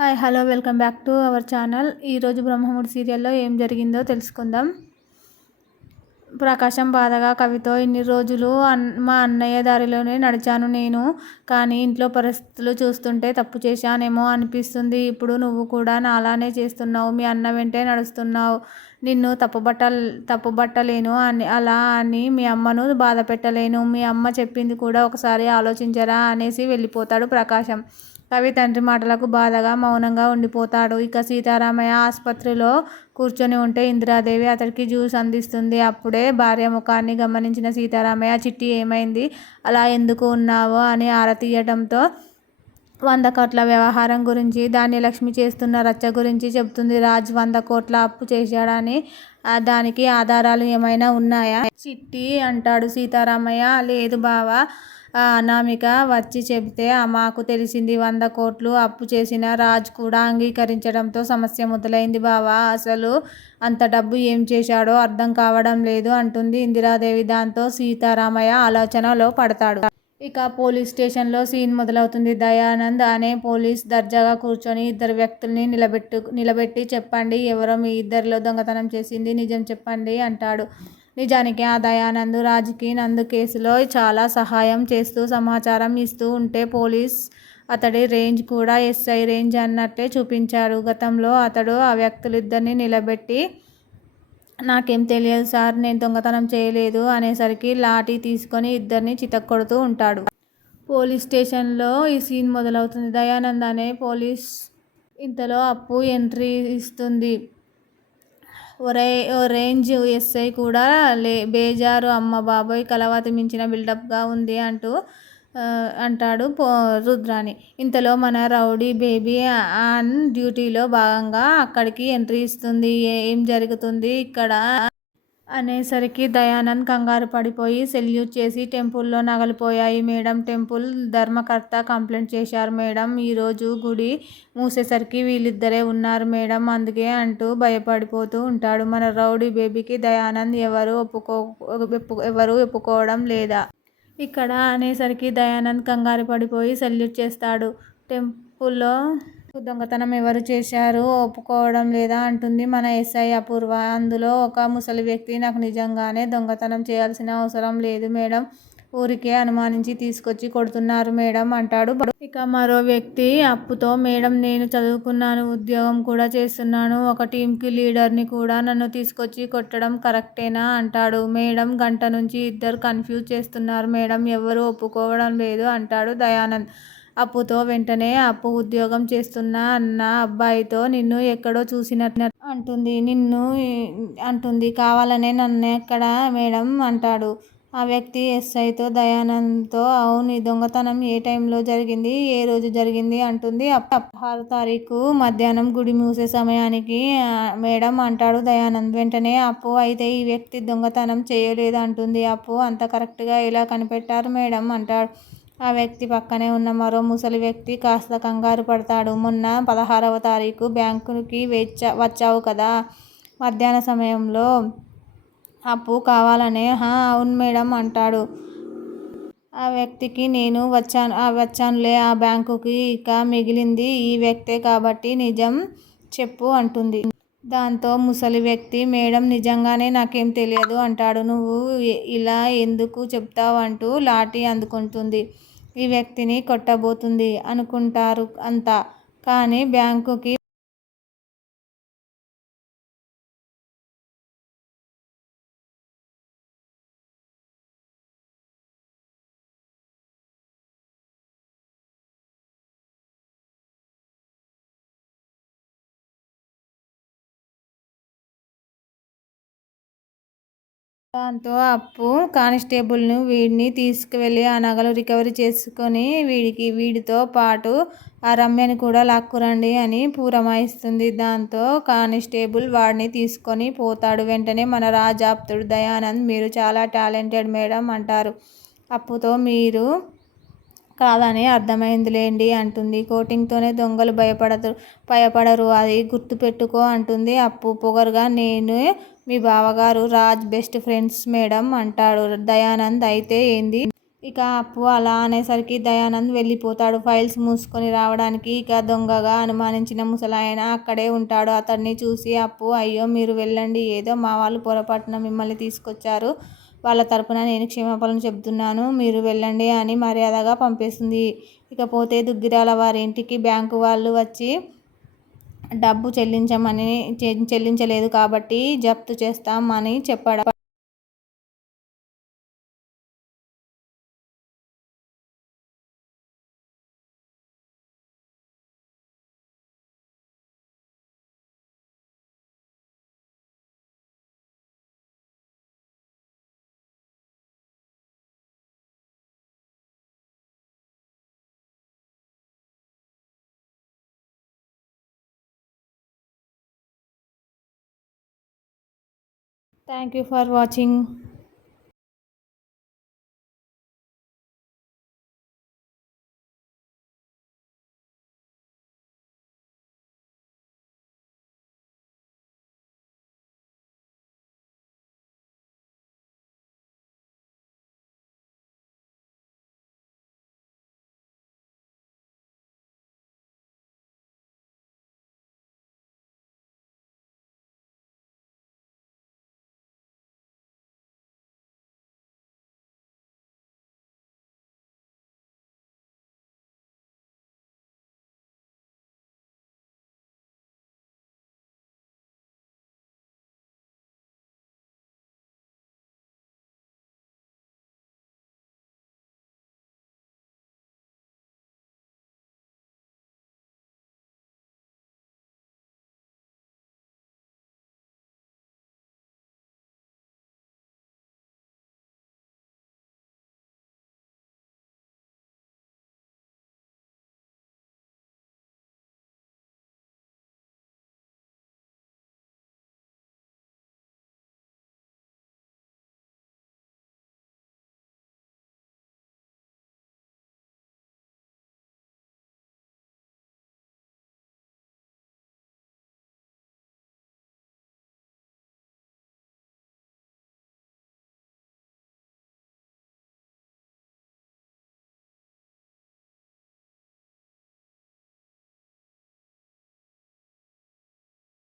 Hi hello welcome back to our channel. ఈరోజు బ్రహ్మముడి సీరియల్లో ఏం జరిగిందో తెలుసుకుందాం. ప్రకాశం బాధగా కవితో, ఇన్ని రోజులు మా అన్నయ్య దారిలోనే నడిచాను నేను, కానీ ఇంట్లో పరిస్థితులు చూస్తుంటే తప్పు చేశానేమో అనిపిస్తుంది. ఇప్పుడు నువ్వు కూడా నాలానే చేస్తున్నావు, మీ అన్న వెంటే నడుస్తున్నావు. నిన్ను తప్పుబట్టలేను అలా అని మీ అమ్మను బాధ పెట్టలేను. మీ అమ్మ చెప్పింది కూడా ఒకసారి ఆలోచించరా అనేసి వెళ్ళిపోతాడు ప్రకాశం. కవి తండ్రి మాటలకు బాధగా మౌనంగా ఉండిపోతాడు. ఇక సీతారామయ్య ఆసుపత్రిలో కూర్చొని ఉంటే ఇందిరాదేవి అతడికి జ్యూస్ అందిస్తుంది. అప్పుడే భార్య ముఖాన్ని గమనించిన సీతారామయ్య, చిట్టి ఏమైంది, అలా ఎందుకు ఉన్నావో అని ఆరా తీయటంతో 100 కోట్ల వ్యవహారం గురించి, ధాన్యలక్ష్మి చేస్తున్న రచ్చ గురించి చెబుతుంది. రాజ్ 100 కోట్ల అప్పు చేశాడని, దానికి ఆధారాలు ఏమైనా ఉన్నాయా చిట్టి అంటాడు సీతారామయ్య. లేదు బావా, అనామిక వచ్చి చెబితే మాకు తెలిసింది. 100 కోట్లు అప్పు చేసిన రాజ్ కూడా అంగీకరించడంతో సమస్య మొదలైంది బావా. అసలు అంత డబ్బు ఏం చేశాడో అర్థం కావడం లేదు అంటుంది ఇందిరాదేవి. దాంతో సీతారామయ్య ఆలోచనలో పడతాడు. ఇక పోలీస్ స్టేషన్లో సీన్ మొదలవుతుంది. దయానంద్ అనే పోలీస్ దర్జాగా కూర్చొని ఇద్దరు వ్యక్తుల్ని నిలబెట్టి చెప్పండి, ఎవరో మీ ఇద్దరిలో దొంగతనం చేసింది నిజం చెప్పండి అంటాడు. నిజానికి ఆ దయానంద్ రాజ్కి నందు కేసులో చాలా సహాయం చేస్తూ సమాచారం ఇస్తూ ఉంటే పోలీస్ అతడి రేంజ్ కూడా ఎస్ఐ రేంజ్ అన్నట్టే చూపించారు. గతంలో అతడు ఆ వ్యక్తులిద్దరిని నిలబెట్టి, నాకేం తెలియదు సార్, నేను దొంగతనం చేయలేదు అనేసరికి లాఠీ తీసుకొని ఇద్దరిని చితక్కొడుతూ ఉంటాడు. పోలీస్ స్టేషన్లో ఈ సీన్ మొదలవుతుంది. దయానంద్ అనే పోలీస్ ఇంతలో అప్పు ఎంట్రీ ఇస్తుంది. ఓ రేంజ్ ఎస్ఐ కూడా బేజారు, అమ్మ బాబోయ్ కలవాతి మించిన బిల్డప్గా ఉంది అంటాడు రుద్రాని. ఇంతలో మన రౌడీ బేబీ ఆన్ డ్యూటీలో భాగంగా అక్కడికి ఎంట్రీ ఇస్తుంది. ఏం జరుగుతుంది ఇక్కడ అనేసరికి దయానంద్ కంగారు పడిపోయి సెల్యూట్ చేసి, టెంపుల్లో నగలు పోయాయి మేడం, టెంపుల్ ధర్మకర్త కంప్లైంట్ చేశారు మేడం, ఈరోజు గుడి మూసేసరికి వీళ్ళిద్దరే ఉన్నారు మేడం, అందుకే అంటూ భయపడిపోతూ ఉంటాడు మన రౌడీ బేబీకి. దయానంద్ ఎవరు ఒప్పుకోవడం లేదా ఇక్కడ అనేసరికి దయానంద్ కంగారు పడిపోయి సెల్యూట్ చేస్తాడు. టెంపుల్లో దొంగతనం ఎవరు చేశారు ఒప్పుకోవడం లేదా అంటుంది మన ఎస్ఐ అపూర్వ. అందులో ఒక ముసలి వ్యక్తి, నాకు నిజంగానే దొంగతనం చేయాల్సిన అవసరం లేదు మేడం, ఊరికే అనుమానించి తీసుకొచ్చి కొడుతున్నారు మేడం అంటాడు. ఇక మరో వ్యక్తి అప్పుతో, మేడం నేను చదువుకున్నాను, ఉద్యోగం కూడా చేస్తున్నాను, ఒక టీంకి లీడర్ని కూడా, నన్ను తీసుకొచ్చి కొట్టడం కరెక్టేనా అంటాడు. మేడం గంట నుంచి ఇద్దరు కన్ఫ్యూజ్ చేస్తున్నారు మేడం, ఎవరు ఒప్పుకోవడం లేదు అంటాడు దయానంద్. అప్పుతో వెంటనే, అప్పు ఉద్యోగం చేస్తున్నా అన్న అబ్బాయితో నిన్ను ఎక్కడో చూసినట్టు అంటుంది, కావాలనే నన్నెక్కడ మేడం అంటాడు ఆ వ్యక్తి ఎస్ఐతో. దయానంద్తో, అవును, ఈ దొంగతనం ఏ టైంలో జరిగింది, ఏ రోజు జరిగింది అంటుంది. 16 తారీఖు మధ్యాహ్నం గుడి మూసే సమయానికి మేడం అంటాడు దయానంద్. వెంటనే అప్పు, అయితే ఈ వ్యక్తి దొంగతనం చేయలేదు అంటుంది. అప్పు, అంత కరెక్ట్గా ఎలా కనిపెట్టారు మేడం అంటాడు. ఆ వ్యక్తి పక్కనే ఉన్న మరో ముసలి వ్యక్తి కాస్త కంగారు పడతాడు. మొన్న 16వ తారీఖు బ్యాంకుకి వచ్చావు కదా మధ్యాహ్న సమయంలో, అప్పు కావాలనే, అవును మేడం అంటాడు. ఆ వ్యక్తికి, నేను వచ్చానులే ఆ బ్యాంకుకి, ఇక మిగిలింది ఈ వ్యక్తే కాబట్టి నిజం చెప్పు అంటుంది. దాంతో ముసలి వ్యక్తి, మేడం నిజంగానే నాకేం తెలియదు అంటాడు. నువ్వు ఇలా ఎందుకు చెప్తావు అంటూ లాఠీ అందుకుంటుంది. ఈ వ్యక్తిని కొట్టబోతుంది అనుకుంటారు అంతా, కానీ బ్యాంకుకి దాంతో అప్పు కానిస్టేబుల్ను వీడిని తీసుకువెళ్ళి ఆ నగలు రికవరీ చేసుకొని వీడితో పాటు ఆ రమ్యని కూడా లాక్కురండి అని పురమాయిస్తుంది. దాంతో కానిస్టేబుల్ వాడిని తీసుకొని పోతాడు. వెంటనే మన రాజాప్తుడు దయానంద్, మీరు చాలా టాలెంటెడ్ మేడం అంటారు. అప్పుతో, మీరు కాదని అర్థమైందిలేండి అంటుంది. కోటింగ్తోనే దొంగలు భయపడరు, అది గుర్తుపెట్టుకో అంటుంది అప్పు పొగరుగా. నేను మీ బావగారు రాజ్ బెస్ట్ ఫ్రెండ్స్ మేడం అంటాడు దయానంద్. అయితే ఏంది ఇక అప్పు అలా అనేసరికి దయానంద్ వెళ్ళిపోతాడు. ఫైల్స్ మూసుకొని రావడానికి ఇక దొంగగా అనుమానించిన ముసలాయన అక్కడే ఉంటాడు. అతన్ని చూసి అప్పు, అయ్యో మీరు వెళ్ళండి, ఏదో మా వాళ్ళు పొరపాటున మిమ్మల్ని తీసుకొచ్చారు, వాళ్ళ తరపున నేను క్షమాపణలు చెబుతున్నాను, మీరు వెళ్ళండి అని మర్యాదగా పంపేస్తుంది. ఇకపోతే దుగ్గిరాల వారి ఇంటికి బ్యాంకు వాళ్ళు వచ్చి డబ్బు చెల్లించలేదు కాబట్టి జప్తు చేస్తాం అని చెప్పడం. Thank you for watching.